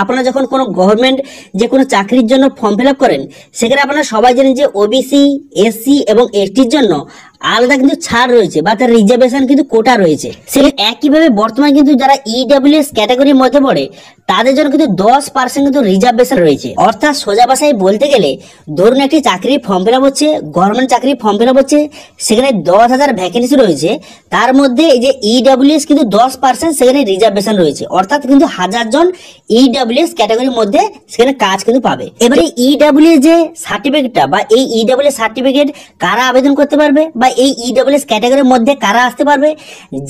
আপনারা যখন কোনো গভর্নমেন্ট যে কোনো চাকরির জন্য ফর্ম ফিল আপ করেন, সেখানে আপনারা সবাই জানেন যে ওবিসি, এসসি এবং এসটির জন্য আলাদা কিন্তু ছাড় রয়েছে বা তার রিজার্ভেশন কিন্তু কোটা রয়েছে। সেখানে একইভাবে বর্তমানে কিন্তু যারা ইডব্লিউএস ক্যাটাগরির মধ্যে পড়ে তাদের জন্য কিন্তু 10% কিন্তু রিজার্ভেশন রয়েছে। অর্থাৎ সোজা ভাষায় বলতে গেলে ধরুন একটি চাকরির ফর্ম ফিল আপ হচ্ছে, গভর্নমেন্ট চাকরির ফর্ম ফিল আপ হচ্ছে, সেখানে 10,000 ভ্যাকেন্সি রয়েছে, তার মধ্যে এই যে ইডব্লিউএস কিন্তু 10% সেখানে রিজার্ভেশন রয়েছে। অর্থাৎ কিন্তু 1000 জন ইডব্লিউএস ক্যাটাগরির মধ্যে সেখানে কাজ কিন্তু পাবে। এবারে ইডব্লিউএস যে সার্টিফিকেটটা বা এই ইডব্লিউএস সার্টিফিকেট কারা আবেদন করতে পারবে বা এই ইডব্লিউএস ক্যাটাগরির মধ্যে কারা আসতে পারবে?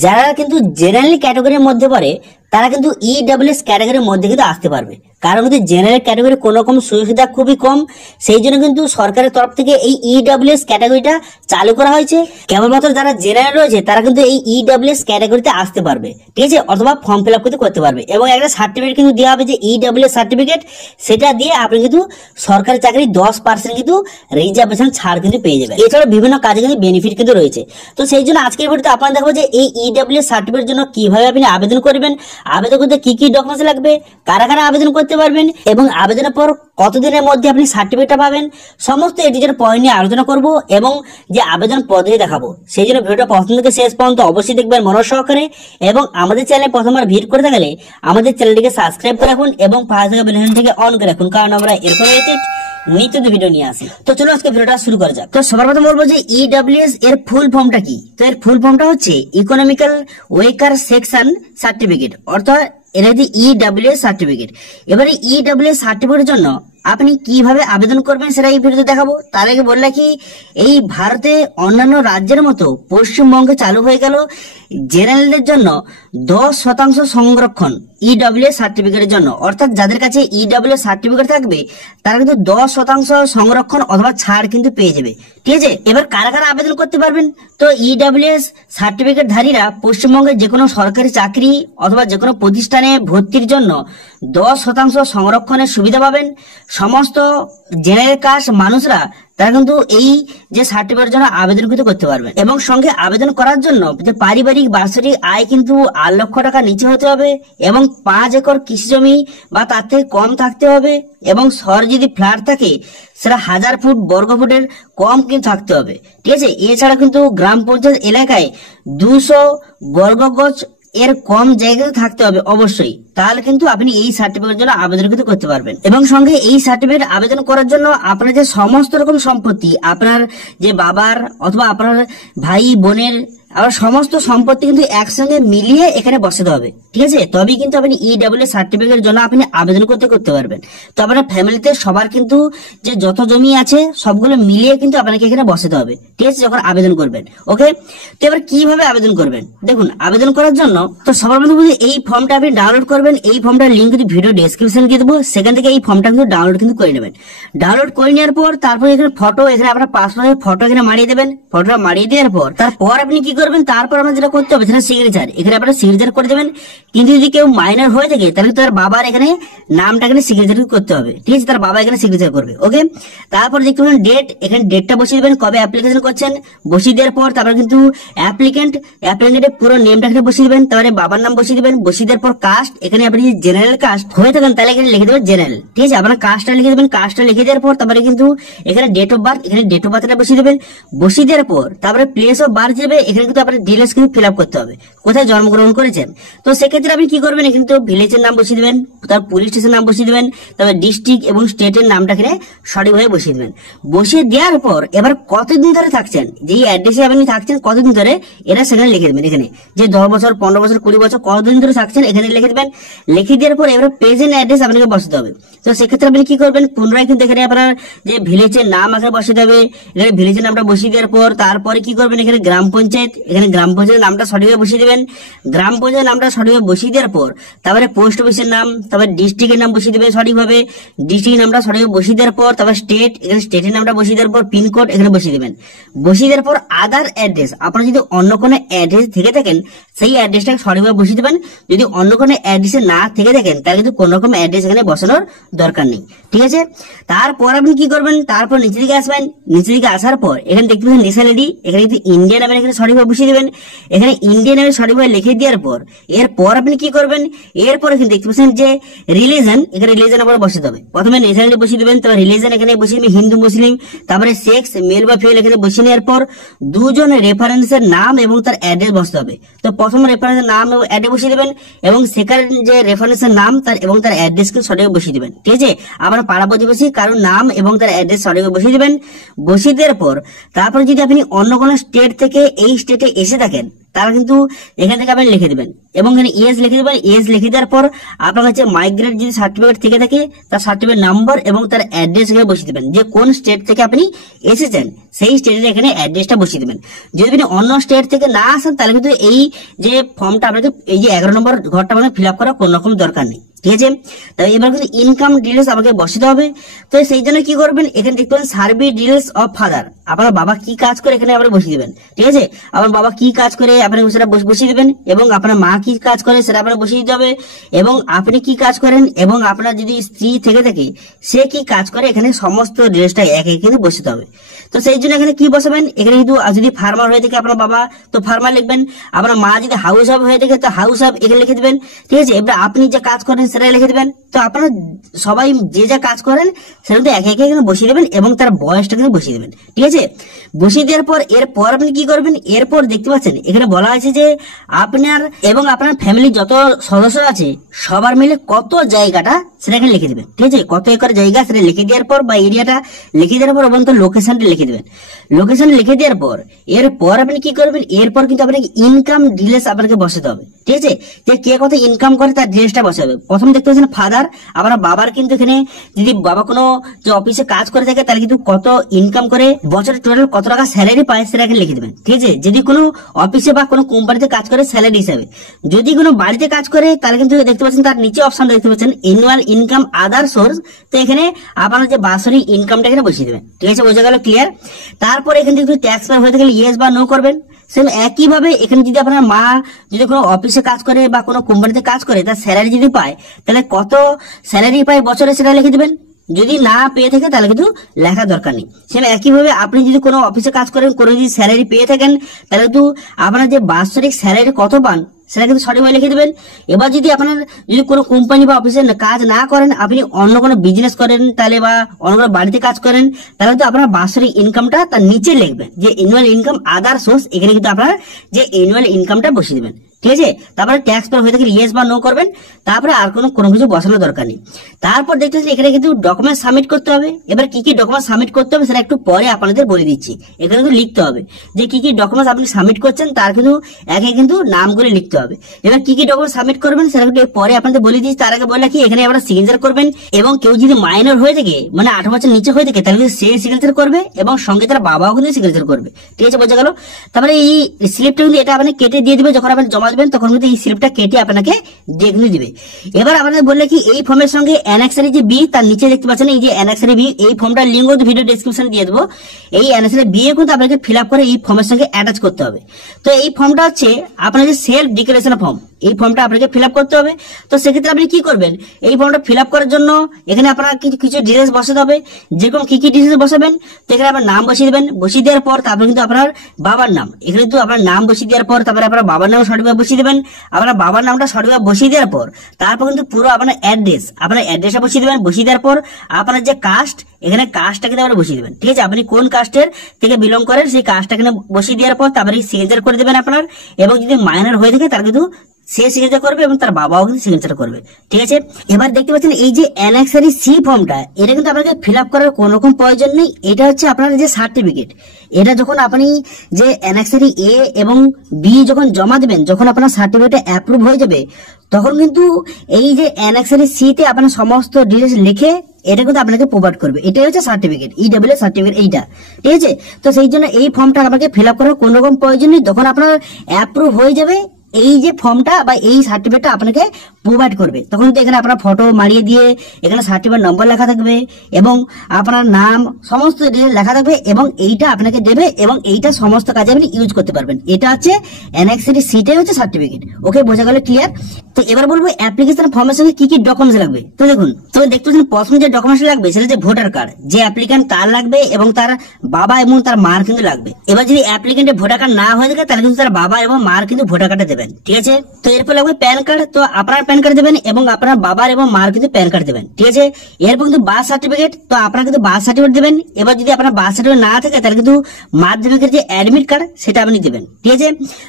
যারা কিন্তু জেনারেল ক্যাটাগরির মধ্যে পড়ে তারা কিন্তু ইডব্লিউএস ক্যাটাগরির মধ্যে কিন্তু আসতে পারবে। কারণ কিন্তু জেনারেল ক্যাটাগরি কোনো রকম সুবিধা খুবই কম, সেই জন্য কিন্তু সরকারের তরফ থেকে এই ইডব্লিউএস ক্যাটাগরিটা চালু করা হয়েছে। কেবলমাত্র যারা জেনারেল রয়েছে তারা কিন্তু এই ইডব্লিউএস ক্যাটাগরিতে আসতে পারবে, ঠিক আছে, অথবা ফর্ম ফিল আপ কিন্তু করতে পারবে। এবং একটা সার্টিফিকেট কিন্তু দেওয়া হবে যে ইডব্লিউএস সার্টিফিকেট, সেটা দিয়ে আপনি কিন্তু সরকারি চাকরি 10% কিন্তু রিজার্ভেশন ছাড় কিন্তু পেয়ে যাবেন। এছাড়াও বিভিন্ন কাজে কিন্তু বেনিফিট কিন্তু রয়েছে। তো সেই জন্য আজকের ভিডিওতে আপনারা দেখবো যে এই ইডব্লিউএস সার্টিফিকেটের জন্য কিভাবে আপনি আবেদন করবেন, আবেদন করতে কি কি ডকুমেন্টস লাগবে, কারা কারা আবেদন করতে পারবেন এবং আবেদনের পর কতদিনের মধ্যে আপনি সার্টিফিকেটটা পাবেন, সমস্ত এটির পয়েন্ট নিয়ে আলোচনা করব এবং যে আবেদন পদ্ধতি দেখাবো। সেই জন্য ভিডিওটা প্রথম থেকে শেষ পর্যন্ত অবশ্যই দেখবেন মনোযোগ সহকারে। এবং আমাদের চ্যানেলে প্রথমবার ভিজিট করে থাকলে আমাদের চ্যানেলটিকে সাবস্ক্রাইব করে রাখুন এবং পাশে থাকা বেল আইকনটিকে অন করে রাখুন, কারণ আমরা এরকম নিত্য ভিডিও নিয়ে আসি। তো চলো আজকে ভিডিওটা শুরু করা যাক। তো সবার প্রথম বলবো যে ইডব্লিউএস এর ফুল ফর্মটা কি। তো এর ফুল ফর্মটা হচ্ছে ইকোনমিক্যাল ওয়েকার সেকশন সার্টিফিকেট, অর্থাৎ এটা হচ্ছে ইডব্লিউএস সার্টিফিকেট। এবারে ইডব্লিউএস সার্টিফিকেটের জন্য আপনি কিভাবে আবেদন করবেন সেটা এই ভিডিওতে দেখাবো। তার আগে বললে কি, এই ভারতে অন্যান্য রাজ্যের মতো পশ্চিমবঙ্গে চালু হয়ে গেল জেনারেলদের জন্য 10% সংরক্ষণ ইডব্লিউএস সার্টিফিকেটের জন্য। অর্থাৎ যাদের কাছে ইডব্লিউএস সার্টিফিকেট থাকবে তারা কিন্তু 10% সংরক্ষণ অথবা ছাড় কিন্তু পেয়ে যাবে, ঠিক আছে। এবার কারা কারা আবেদন করতে পারবেন? তো ইডব্লিউএস সার্টিফিকেট ধারীরা পশ্চিমবঙ্গের যে কোনো সরকারি চাকরি অথবা যে কোনো প্রতিষ্ঠানে ভর্তির জন্য 10% সংরক্ষণের সুবিধা পাবেন। সমস্ত জেনারেল কাস্ট মানুষরা তারা কিন্তু এই যে সার্টিফিকেটের জন্য আবেদন কিন্তু করতে পারবেন। এবং সঙ্গে আবেদন করার জন্য যে পারিবারিক বার্ষিক আয় কিন্তু 8 লক্ষ টাকা নিচে হতে হবে এবং 5 একর কৃষি জমি বা তার থেকে কম থাকতে হবে এবং শহর যদি ফ্ল্যাট থাকে সেটা 1000 ফুট বর্গ ফুটের কম কিন্তু থাকতে হবে, ঠিক আছে। এছাড়া কিন্তু গ্রাম পঞ্চায়েত এলাকায় 200 বর্গ গজ এর কম জায়গায় থাকতে হবে অবশ্যই, তাহলে কিন্তু আপনি এই সার্টিফিকেটের জন্য আবেদন কিন্তু করতে পারবেন। এবং সঙ্গে এই সার্টিফিকেট আবেদন করার জন্য আপনার যে সমস্ত রকম সম্পত্তি, আপনার যে বাবার অথবা আপনার ভাই বোনের আবার সমস্ত সম্পত্তি কিন্তু একসঙ্গে মিলিয়ে এখানে বসাতে হবে, ঠিক আছে। তবেই কিন্তু আপনি ইডব্লিউএস সার্টিফিকেটের জন্য আপনি আবেদন করতে পারবেন। তো আপনার ফ্যামিলিতে সবার কিন্তু যে যত জমি আছে সবগুলো মিলিয়ে কিন্তু আপনাকে এখানে বসাতে হবে, ঠিক আছে, যখন আবেদন করবেন। ওকে, তো এবার কিভাবে আবেদন করবেন দেখুন। আবেদন করার জন্য তো সবার প্রথমে এই ফর্মটা আপনি ডাউনলোড করবেন। এই ফর্মটার লিঙ্ক কিন্তু ভিডিও ডেসক্রিপশনে দিয়ে দেবো, সেখান থেকে এই ফর্মটা কিন্তু ডাউনলোড কিন্তু করে নেবেন। ডাউনলোড করে নেওয়ার পর তারপর এখানে ফটো, এখানে আপনার পাসপোর্টের ফটো এখানে মারিয়ে দেবেন। ফটোটা মারিয়ে দেওয়ার পর তারপর আপনি কি করবেন, তারপর আমরা যেটা করতে হবে সেটা সিগনেচার, এখানে আপনারা সিগনেচার করে দেবেন। কিন্তু যদি কেউ মাইনর হয়ে থাকে তাহলে তার বাবার এখানে নামটা এখানে সিগনেচার করতে হবে, ঠিক আছে, তার বাবা এখানে সিগনেচার করবে। ওকে, তারপর দেখতে পাবেন ডেট, এখানে ডেটটা বসিয়ে দেবেন, কবে অ্যাপ্লিকেশন করছেন বসিয়ে দেওয়ার পর তারপর কিন্তু অ্যাপ্লিকেন্টের পুরো নেমটা এখানে বসিয়ে দেবেন, তারপরে বাবার নাম বসিয়ে দেবেন। বসিয়ে দেওয়ার পর কাস্ট, এখানে আপনি যদি জেনারেল কাস্ট হয়ে থাকেন তাহলে এখানে লিখে দেবেন জেনারেল, ঠিক আছে, আপনার কাস্টটা লিখে দেবেন। কাস্টটা লিখে দেওয়ার পর তারপরে কিন্তু এখানে ডেট অফ বার্থ, এখানে ডেট অফ বার্থটা বসিয়ে দেবেন। বসিয়ে দেওয়ার পর তারপরে প্লেস অফ বার্থ যাবে, এখানে কিন্তু আপনার ডিটেইলস কিন্তু ফিল আপ করতে হবে কোথায় জন্মগ্রহণ করেছেন। তো সেক্ষেত্রে আপনি কি করবেন, এখানে তো ভিলেজের নাম বসিয়ে দেবেন, তার পুলিশ স্টেশন নাম বসিয়ে দেবেন, তারপর ডিস্ট্রিক্ট এবং স্টেটের নামটা এখানে সঠিকভাবে বসিয়ে দেবেন। বসিয়ে দেওয়ার পর এবার কতদিন ধরে থাকছেন, যেই অ্যাড্রেসে আপনি থাকছেন কতদিন ধরে এটা সেখানে লিখে দেবেন। এখানে যে 10 বছর 15 বছর 20 বছর কতদিন ধরে থাকছেন এখানে লিখে দেবেন। লিখে দেওয়ার পর এবার প্রেজেন্ট অ্যাড্রেস আপনাকে বসাতে হবে। তো সেক্ষেত্রে আপনি কি করবেন, পুনরায় কিন্তু এখানে আপনার যে ভিলেজের নাম এখানে বসাতে হবে। এখানে ভিলেজের নামটা বসিয়ে দেওয়ার পর তারপরে কি করবেন, এখানে গ্রাম পঞ্চায়েত, এখানে গ্রাম পঞ্চায়েতের নামটা সঠিকভাবে বসিয়ে দেবেন। গ্রাম পঞ্চায়েত নামটা সঠিকভাবে বসিয়ে দেওয়ার পর তারপরে পোস্ট অফিসের নাম, তারপরে ডিস্ট্রিক্টের নাম বসিয়ে দেবেন সঠিকভাবে। ডিস্ট্রিক্টের নামটা সঠিকভাবে বসিয়ে দেওয়ার পর তারপর স্টেট, এখানে স্টেটের নামটা বসিয়ে দেওয়ার পর পিনকোড এখানে বসিয়ে দেবেন। বসিয়ে দেওয়ার পর আদার অ্যাড্রেস, আপনার যদি অন্য কোনো অ্যাড্রেস থেকে থাকেন সেই অ্যাড্রেসটা সঠিকভাবে বসিয়ে দেবেন। যদি অন্য কোনো অ্যাড্রেসে না থেকে থাকেন তাহলে কিন্তু কোনো রকম অ্যাড্রেস এখানে বসানোর দরকার নেই, ঠিক আছে। তারপর আপনি কি করবেন, তারপর নিচে দিকে আসবেন। নিচে দিকে আসার পর এখানে দেখতে পাচ্ছেন ন্যাশনালিটি, এখানে কিন্তু ইন্ডিয়ান আপনি এখানে সঠিকভাবে সঠিকভাবে বসিয়ে দেবেন। এখানে ইন্ডিয়ান নামে সঠিকভাবে লিখে দেওয়ার পর এরপর আপনি কি করবেন, এরপর এখানে দেখতে পাচ্ছেন যে রিলিজন, এখানে রিলিজন আবার বসিয়ে দেবে। প্রথমে ন্যাশনালিটি বসিয়ে দেবেন, তারপর রিলিজন এখানে বসিয়ে দেবেন হিন্দু মুসলিম, তারপরে সেক্স মেল বা ফিমেল এখানে বসিয়ে নেওয়ার পর দুজন রেফারেন্সের নাম এবং তার অ্যাড্রেস বসতে হবে। তো প্রথম রেফারেন্সের নাম এবং অ্যাড্রেস বসিয়ে দেবেন এবং সেকেন্ড যে রেফারেন্সের নাম তার এবং তার অ্যাড্রেসকে সঠিক বসিয়ে দেবেন। ঠিক আছে, আবার পাড়া প্রতিবেশী কারোর নাম এবং তার অ্যাড্রেস সঠিক বসিয়ে দেবেন। বসিয়ে দেওয়ার পর তারপর যদি আপনি অন্য কোনো স্টেট থেকে এই স্টেটে এসে থাকেন তারা কিন্তু এখান থেকে আপনি লিখে দেবেন এবং এখানে ইয়েস লিখে দেবেন। ইয়েস লিখে দেওয়ার পর আপনার কাছে মাইগ্রেট যদি সার্টিফিকেট থেকে থাকে তার সার্টিফিকেট নাম্বার এবং তার অ্যাড্রেস এখানে বসিয়ে দেবেন। যে কোন স্টেট থেকে আপনি এসেছেন সেই স্টেটের এখানে অ্যাড্রেসটা বসিয়ে দেবেন। যদি আপনি অন্য স্টেট থেকে না আসেন তাহলে কিন্তু এই যে ফর্মটা আপনাকে এই যে 11 নম্বর ঘরটা আপনাকে ফিল আপ করার কোনো রকম দরকার নেই। ঠিক আছে, তবে এবার কিন্তু ইনকাম ডিটেলস আমাকে বসাতে হবে। তো সেই জন্য কি করবেন, এখানে দেখতে পাবেন সার্ভিস ডিটেলস অফ ফাদার, আপনার বাবা কি কাজ করে এখানে আপনি বসিয়ে দেবেন। ঠিক আছে, আপনার বাবা কি কাজ করে আপনি সেটা বসিয়ে দেবেন এবং আপনার মা কি কাজ করে সেটা আপনার বসিয়ে দিতে হবে এবং আপনি কি কাজ করেন এবং আপনার যদি স্ত্রী থেকে থাকে সে কি কাজ করে এখানে সমস্ত ডিটেলসটা এক এক কিন্তু বসাতে হবে। তো সেই জন্য এখানে কি বসাবেন, এখানে কিন্তু যদি ফার্মার হয়ে থাকে আপনার বাবা তো ফার্মার লিখবেন, আপনার মা যদি হাউস ওয়াইফ হয়ে থাকে তো হাউস ওয়াইফ এখানে লিখে দেবেন। ঠিক আছে, এবার আপনি যে কাজ করেন সেটা লিখে দেবেন। তো আপনারা সবাই যে যা কাজ করেন সেটা কিন্তু একে একে এখানে বসিয়ে দেবেন এবং তার বয়সটা কিন্তু বসিয়ে দেবেন। ঠিক আছে, বসিয়ে দেওয়ার পর এরপর আপনি কি করবেন, এরপর দেখতে পাচ্ছেন এখানে বলা আছে যে আপনার এবং আপনার ফ্যামিলি যত সদস্য আছে সবার মিলে কত জায়গাটা সেটা এখানে লিখে দেবেন। ঠিক আছে, কত একর জায়গা সেটা লিখে দেওয়ার পর বা এরিয়াটা লিখে দেওয়ার পর এবং তার লোকেশনটা লিখে দেবেন। লোকেশন লিখে দেওয়ার পর এরপর আপনি কি করবেন, এরপর কিন্তু আপনাকে ইনকাম ডিটেলস আপনাকে বসাতে হবে। ঠিক আছে, যে কে কত ইনকাম করে তার ডিটেলসটা বসাবে। প্রথম দেখতে পাচ্ছেন ফাদার, আপনার বাবার কিন্তু এখানে যদি বাবা কোনো যে অফিসে কাজ করে থাকে তাহলে কিন্তু কত ইনকাম করে বছরে টোটাল কত টাকা স্যালারি পায় সেটা এখানে লিখে দেবেন। ঠিক আছে, যদি কোনো অফিসে বা কোনো কোম্পানিতে কাজ করে স্যালারি হিসাবে, যদি কোনো বাড়িতে কাজ করে তাহলে কিন্তু দেখতে পাচ্ছেন তার নিচে অপশন দেখতে পাচ্ছেন অ্যানুয়াল ইনকাম আদার সোর্স। তো এখানে আপনার যে বাৎসরিক ইনকামটা এখানে বসিয়ে দেবেন। ঠিক আছে, বোঝা গেল, ক্লিয়ার। তারপরে এখানে যদি ট্যাক্স পেয়ার হয়ে থাকলে ইয়েস বা নো করবেন। সেম একইভাবে এখানে যদি আপনার মা যদি কোনো অফিসে কাজ করে বা কোনো কোম্পানিতে কাজ করে তার স্যালারি যদি পায় তাহলে কত স্যালারি পায় বছরে সেটা লিখে দেবেন। যদি না পেয়ে থাকে তাহলে কিন্তু লেখার দরকার নেই। সেম একইভাবে আপনি যদি কোনো অফিসে কাজ করেন, কোনো যদি স্যালারি পেয়ে থাকেন তাহলে কিন্তু আপনার যে বাৎসরিক স্যালারি কত পান সেটা কিন্তু সঠিকভাবে লিখে দেবেন। এবার যদি আপনার যদি কোনো কোম্পানি বা অফিসে কাজ না করেন, আপনি অন্য কোনো বিজনেস করেন তাহলে বা অন্য কোনো বাড়িতে কাজ করেন তাহলে তো আপনার বাৎসরিক ইনকামটা তার নিচে লিখবেন যে অ্যানুয়াল ইনকাম আদার সোর্স। এখানে কিন্তু আপনার যে অ্যানুয়াল ইনকামটা বসিয়ে দেবেন। ঠিক আছে, তারপরে ট্যাক্স পেয়ার হয়ে থাকলে ইয়েস বা নো করবেন। তারপরে আর কোনো কিছু বসানোর দরকার নেই। তারপর দেখতে পাচ্ছি এখানে কিন্তু ডকুমেন্ট সাবমিট করতে হবে। এবার কি কি ডকুমেন্ট সাবমিট করতে হবে সেটা একটু পরে আপনাদের বলে দিচ্ছি। এখানে কিন্তু লিখতে হবে যে কি কি ডকুমেন্টস আপনি সাবমিট করছেন, তার কিন্তু একে কিন্তু নামগুলো লিখতে হবে। এবার কি কি ডকুমেন্ট সাবমিট করবেন সেটা কিন্তু পরে আপনাদের বলে দিচ্ছি। তার আগে বলে রাখি এখানে আপনারা সিগনেচার করবেন এবং কেউ যদি মাইনর হয়ে থাকে মানে 18 বছর নিচে হয়ে থাকে তাহলে সে সিগনেচার করবে এবং সঙ্গে তার বাবাও কিন্তু সিগনেচার করবে। ঠিক আছে, বোঝা গেল। তারপরে এই স্লিপটা কিন্তু এটা আপনি কেটে দিয়ে দিবে, যখন আপনি জমা দেবেন তখন কিন্তু এই স্লিপটা কেটে আপনাকে দিয়ে দিবে। এবার আপনাদের বললে কি এই ফর্মের সঙ্গে অ্যানেক্সারি যে বি তার নিচে দেখতে পাচ্ছেন এই যে অ্যানেক্সারি বি, এই ফর্মটার লিঙ্ক কিন্তু ভিডিও ডেসক্রিপশনে দিয়ে দেবো। এই অ্যানেক্সারি বি কিন্তু আপনাকে ফিল আপ করে এই ফর্মের সঙ্গে অ্যাটাচ করতে হবে। তো এই ফর্মটা হচ্ছে আপনার যে সেলফ ডিক্লারেশন ফর্ম, এই ফর্মটা আপনাকে ফিল আপ করতে হবে। তো সেক্ষেত্রে আপনি কি করবেন, এই ফর্মটা ফিল আপ করার জন্য এখানে আপনার কিছু ডিটেলস বসাতে হবে। যেরকম কি কি ডিটেলস বসাবেন, তো এখানে আপনার নাম বসিয়ে দেবেন। বসিয়ে দেওয়ার পর তারপরে কিন্তু আপনার বাবার নাম, এখানে কিন্তু আপনার নাম বসিয়ে দেওয়ার পর তারপরে আপনার বাবার নাম সঠিকভাবে বসিয়ে দেবেন। আপনার বাবার নামটা সঠিকভাবে বসিয়ে দেওয়ার পর তারপর কিন্তু পুরো আপনার অ্যাড্রেসটা বসিয়ে দেবেন। বসিয়ে দেওয়ার পর আপনার যে কাস্ট, এখানে কাস্টটা কিন্তু আপনি বসিয়ে দেবেন। ঠিক আছে, আপনি কোন কাস্টের থেকে বিলং করেন সেই কাস্টটা এখানে বসিয়ে দেওয়ার পর তারপরে সিগনেচার করে দেবেন আপনার। এবং যদি মাইনর হয়ে থাকে তার কিন্তু সে সিগনেচার করবে এবং তার বাবাও কিন্তু সিগনেচার করবে। ঠিক আছে, এবার দেখতে পাচ্ছেন এই যে অ্যানেক্সারি সি ফর্মটা, এটা কিন্তু আপনাকে ফিল আপ করার কোনো রকম প্রয়োজন নেই। এটা হচ্ছে আপনার যে সার্টিফিকেট, এটা যখন আপনি যে অ্যানেক্সারি এ এবং বি যখন জমা দেবেন, যখন আপনার সার্টিফিকেট অ্যাপ্রুভ হয়ে যাবে তখন কিন্তু এই যে অ্যানেক্সারি সি তে আপনার সমস্ত ডিটেলস লিখে এটা কিন্তু আপনাকে প্রোভাইড করবে। এটাই হচ্ছে সার্টিফিকেট, ইডব্লিউ সার্টিফিকেট এইটা। ঠিক আছে, তো সেই জন্য এই ফর্মটা আপনাকে ফিল আপ করার কোনো রকম প্রয়োজন নেই। যখন আপনার অ্যাপ্রুভ হয়ে যাবে এই যে ফর্মটা বা এই সার্টিফিকেটটা আপনাকে প্রোভাইড করবে, তখন কিন্তু এখানে আপনার ফটো মারিয়ে দিয়ে এখানে সার্টিফিকেট নম্বর লেখা থাকবে এবং আপনার নাম সমস্ত ডিটেইলস লেখা থাকবে এবং এইটা আপনাকে দেবে এবং এইটা সমস্ত কাজে আপনি ইউজ করতে পারবেন। এটা হচ্ছে অ্যানেক্সারি সিটাই হচ্ছে সার্টিফিকেট। ওকে, বোঝা গেল, ক্লিয়ার। তো এবার বলবো অ্যাপ্লিকেশন ফর্মের সঙ্গে কি কি ডকুমেন্টস লাগবে। তো দেখুন, তো দেখতে পাচ্ছেন প্রথম যে ডকুমেন্টস লাগবে সেটা হচ্ছে ভোটার কার্ড, যে অ্যাপ্লিকেন্ট তার লাগবে এবং তার বাবা এবং তার মার কিন্তু লাগবে। এবার যদি অ্যাপ্লিকেন্টের ভোটার কার্ড না হয়ে থাকে তাহলে কিন্তু তার বাবা এবং মার কিন্তু ভোটার কার্ডে দেবেন, ঠিক আছে। তো এরপর লাগবে প্যান কার্ড, তো আপনার প্যান কার্ড দেবেন এবং আপনার বাবার এবং মার কিন্তু প্যান কার্ড দেবেন, ঠিক আছে। এরপর কিন্তু বার্থ সার্টিফিকেট, তো আপনারা কিন্তু বার্থ সার্টিফিকেট দেবেন। এবার যদি আপনার বার্থ সার্টিফিকেট না থাকে তাহলে কিন্তু মাধ্যমিকের যে অ্যাডমিট কার্ড সেটা আপনি দেবেন, ঠিক আছে।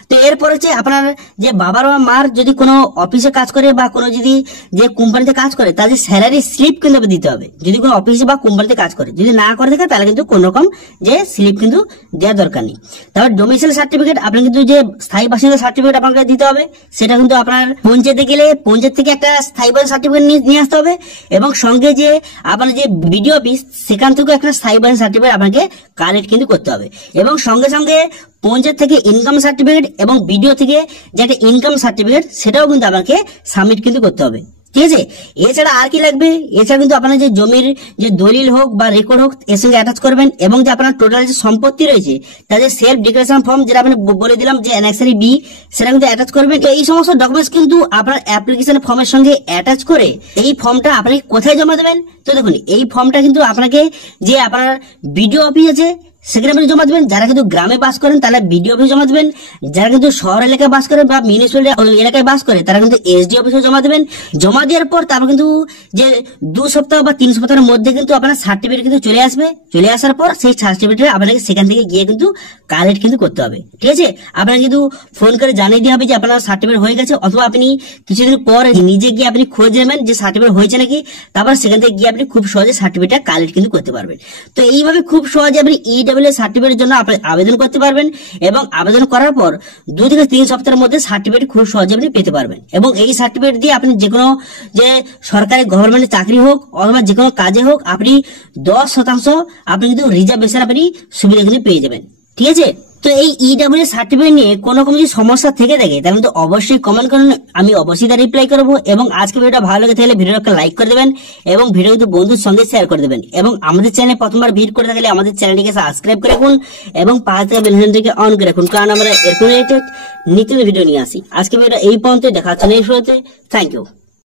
তো এরপর হচ্ছে আপনার যে বাবার বা মার যদি কোনো অফিসে কাজ করে বা কোনো যদি যে কোম্পানিতে কাজ করে তাদের স্যালারি স্লিপ কিন্তু দিতে হবে, যদি কোনো অফিসে বা কোম্পানিতে কাজ করে। যদি না করে থাকে তাহলে কিন্তু কোন রকম যে স্লিপ কিন্তু দেওয়ার দরকার নেই। তারপর ডোমিসাইল সার্টিফিকেট, আপনার কিন্তু যে স্থায়ী বাসিন্দা সার্টিফিকেট আপনাকে দিতে হবে, সেটা কিন্তু আপনার পঞ্চায়েতে গেলে পঞ্চায়েত থেকে একটা স্থায়ী বাসিন্দা সার্টিফিকেট নিয়ে আসতে হবে এবং সঙ্গে যে আপনার যে বিডিও অফিস সেখান থেকে একটা স্থায়ী বাসিন্দা সার্টিফিকেট আপনাকে কালেক্ট কিন্তু করতে হবে এবং সঙ্গে সঙ্গে পঞ্চায়েত থেকে ইনকাম সার্টিফিকেট এবং বিডিও থেকে যে একটা ইনকাম সার্টিফিকেট সেটাও কিন্তু আপনাকে সাবমিট কিন্তু করতে হবে, ঠিক আছে। এছাড়া আর কি লাগবে, এছাড়া কিন্তু আপনার যে জমির যে দলিল হোক বা রেকর্ড হোক এর সঙ্গে অ্যাটাচ করবেন এবং যে আপনার টোটাল যে সম্পত্তি রয়েছে তাদের সেলফ ডিক্লারেশন ফর্ম যেটা আপনি বলে দিলাম যে অ্যানেক্সারি বি, সেটা কিন্তু অ্যাটাচ করবেন। এই সমস্ত ডকুমেন্টস কিন্তু আপনার অ্যাপ্লিকেশন ফর্মের সঙ্গে অ্যাটাচ করে এই ফর্মটা আপনি কোথায় জমা দেবেন। তো দেখুন, এই ফর্মটা কিন্তু আপনাকে যে আপনার বিডিও অফিস আছে সেখানে আপনি জমা দেবেন। যারা কিন্তু গ্রামে বাস করেন তারা বিডিও অফিসে জমা দেবেন, যারা কিন্তু শহর এলাকায় বাস করে বা মিউনিসিপ্যালিটি এলাকায় বাস করে তারা কিন্তু এসডি অফিসে জমা দেবেন। জমা দেওয়ার পর তারপর কিন্তু যে 2 সপ্তাহ বা 3 সপ্তাহের মধ্যে কিন্তু আপনার সার্টিফিকেট কিন্তু চলে আসবে। চলে আসার পর সেই সার্টিফিকেট আপনাকে সেখান থেকে গিয়ে কিন্তু কালেক্ট কিন্তু করতে হবে, ঠিক আছে। আপনাকে কিন্তু ফোন করে জানিয়ে দেওয়া হবে যে আপনার সার্টিফিকেট হয়ে গেছে, অথবা আপনি কিছুদিন পর নিজে গিয়ে আপনি খোঁজ নেবেন যে সার্টিফিকেট হয়েছে নাকি, তারপর সেখান থেকে গিয়ে আপনি খুব সহজে সার্টিফিকেটটা কালেক্ট কিন্তু করতে পারবেন। তো এইভাবে খুব সহজে আপনি ইডব্লিউ সার্টিফিকেটের জন্য আপনি আবেদন করতে পারবেন এবং আবেদন করার পর 2 থেকে 3 সপ্তাহের মধ্যে সার্টিফিকেট খুব সহজে আপনি পেতে পারবেন এবং এই সার্টিফিকেট দিয়ে আপনি যে কোনো যে সরকারি গভর্নমেন্টের চাকরি হোক অথবা যে কোনো কাজে হোক আপনি 10% আপনি কিন্তু রিজার্ভেশন আপনি সুবিধা কিন্তু পেয়ে যাবেন, ঠিক আছে। তো এই ইডব্লিউ সার্টিফিকেট নিয়ে কোনো রকম যদি সমস্যা থেকে থাকে তাহলে কিন্তু অবশ্যই কমেন্ট করুন, আমি অবশ্যই তার রিপ্লাই করবো। এবং আজকে ভিডিওটা ভালো লাগে তাহলে ভিডিওটাকে লাইক করে দেবেন এবং ভিডিও কিন্তু বন্ধুর সঙ্গে শেয়ার করে দেবেন এবং আমাদের চ্যানেলে প্রথমবার ভিজিট করে থাকলে আমাদের চ্যানেলটিকে সাবস্ক্রাইব করে রাখুন এবং পাশে থাকা বেল আইকনটিকে অন করে রাখুন, কারণ আমরা এরকম রিলেটেড নিত্য ভিডিও নিয়ে আসি। আজকে ভিডিওটা এই পর্যন্ত, দেখা হচ্ছে নেক্সট ভিডিওতে। Thank you.